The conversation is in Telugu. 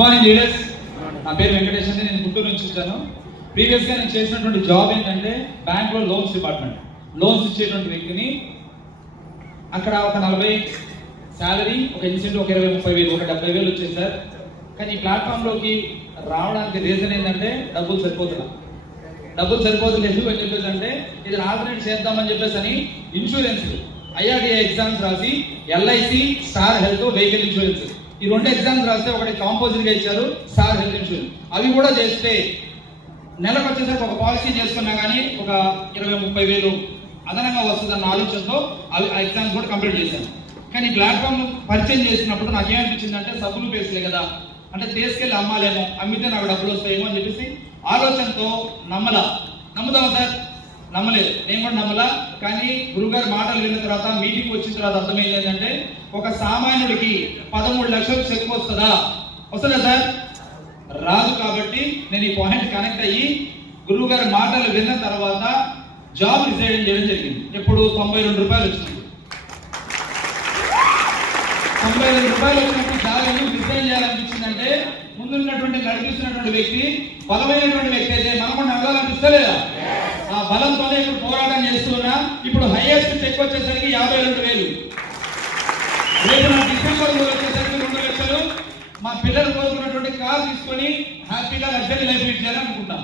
Good morning leaders. నా పేరు వెంకటేష్ అండి. నేను గుంటూరు నుంచి వచ్చాను. ప్రీవియస్గా నేను చేసినటువంటి జాబ్ ఏంటంటే బ్యాంక్లో లోన్స్ డిపార్ట్మెంట్. లోన్స్ ఇచ్చేటువంటి వ్యక్తిని అక్కడ ఒక 40 శాలరీ, ఒక ఇన్సెంటివ్ ఒక 20-30 వేలు, ఒక 70 వేలు వచ్చేది సార్. కానీ ఈ ప్లాట్ఫామ్లోకి రావడానికి రీజన్ ఏంటంటే డబ్బులు సరిపోతలేదు అని చెప్పేసి అంటే ఇది ఆల్టర్నేట్ చేద్దామని చెప్పేసి అని ఇన్సూరెన్స్ ఐఆర్డిఏ ఎగ్జామ్స్ రాసి LIC, star health, vehicle insurance ఈ 2 ఎగ్జామ్స్ రాస్తే ఒకటి కాంపోజిట్ గా ఇచ్చారు, స్టార్ హెల్త్ ఇన్సూరెన్స్. అవి కూడా చేస్తే నెలకు వచ్చేసరికి ఒక పాలసీ చేసుకున్నా కానీ ఒక 20-30 వేలు అదనంగా వస్తుందన్న ఆలోచనతో అవి ఆ ఎగ్జామ్స్ కూడా కంప్లీట్ చేశాను. కానీ ప్లాట్ఫామ్ పరిచయం చేసినప్పుడు నాకేమనిపించింది అంటే సబ్బులు పేసలే కదా, అంటే తీసుకెళ్ళి అమ్మాలేమో, అమ్మితే నాకు డబ్బులు వస్తాయేమో అని చెప్పేసి ఆలోచనతో నమ్ముదాం సార్, నమ్మలేదు. నేను కూడా నమ్మలా. కానీ గురుగారు మాటలు విన్న తర్వాత, మీటింగ్ వచ్చిన తర్వాత అర్థమైంది ఏంటంటే ఒక సామాన్యుడికి 13 లక్షలు చెక్ వస్తుందా సార్? రాదు. కాబట్టి నేను ఈ పాయింట్ కనెక్ట్ అయ్యి గురువుగారి మాటలు విన్న తర్వాత జాబ్ రిజైన్ చేయడం జరిగింది. ఎప్పుడు 92 రూపాయలు వచ్చింది. 92 రూపాయలు వచ్చినప్పుడు జాబ్ ఎందుకు రిజైన్ చేయాలనిపించిందంటే ముందున్నటువంటి నడిపిస్తున్నటువంటి వ్యక్తి బలమైనటువంటి వ్యక్తి అయితే మనకు నడవాలనిపిస్తలేదా? ఆ బలంతోనే ఇప్పుడు పోరాటం చేస్తున్నా. ఇప్పుడు హైయెస్ట్ చెక్ వచ్చేసరికి 52,000. రేపు నా డిసెంబర్ వచ్చేసరికి 2 లక్షలు. మా పిల్లలు కోరుకున్నటువంటి కార్ తీసుకొని హ్యాపీగా లగ్జరీ లైఫ్ లీడ్ చేయాలనుకుంటా.